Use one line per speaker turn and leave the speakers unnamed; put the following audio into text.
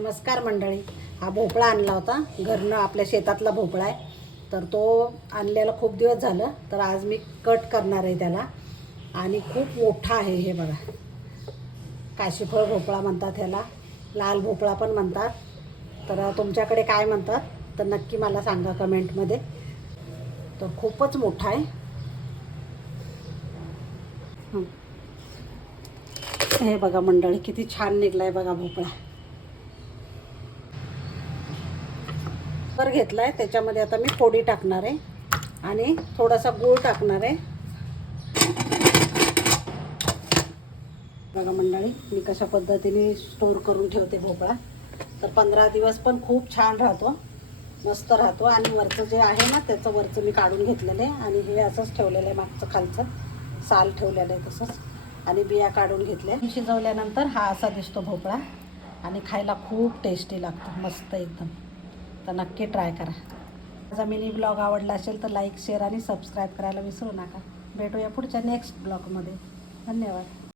नमस्कार मंडळी. हा भोपळा आणला होता. घरनं आपल्या शेतातला भोपळा आहे. तर तो आणलेला खूप दिवस झालं. तर आज मी कट करणार आहे त्याला. आणि खूप मोठा आहे हे बघा. काशीफळ भोपळा म्हणतात ह्याला. लाल भोपळा पण म्हणतात. तर तुमच्याकडे काय म्हणतात? तर नक्की मला सांगा कमेंटमध्ये तर खूपच मोठा आहे. हे. बघा मंडळी किती छान निघला आहे बघा भोपळा. साखर घेतला आहे त्याच्यामध्ये आता मी फोडी टाकणार आहे. आणि थोडासा गूळ टाकणार आहे. बघा मंडळी मी कशा पद्धतीने स्टोर करून ठेवते भोपळा. तर पंधरा दिवस पण खूप छान राहतो. मस्त राहतो. आणि वरचं जे आहे ना त्याचं वरचं मी काढून घेतलेलं आहे. आणि हे असंच ठेवलेलं आहे मागचं खालचं. साल ठेवलेलं आहे तसंच. आणि बिया काढून घेतल्या शिजवल्यानंतर हा असा दिसतो भोपळा. आणि खायला खूप टेस्टी लागतो. मस्त एकदम. तर नक्की ट्राय करा. माझा मिनी ब्लॉग आवडला असेल तर लाईक शेअर आणि सबस्क्राईब करायला विसरू नका. भेटूया पुढच्या नेक्स्ट ब्लॉगमध्ये. धन्यवाद.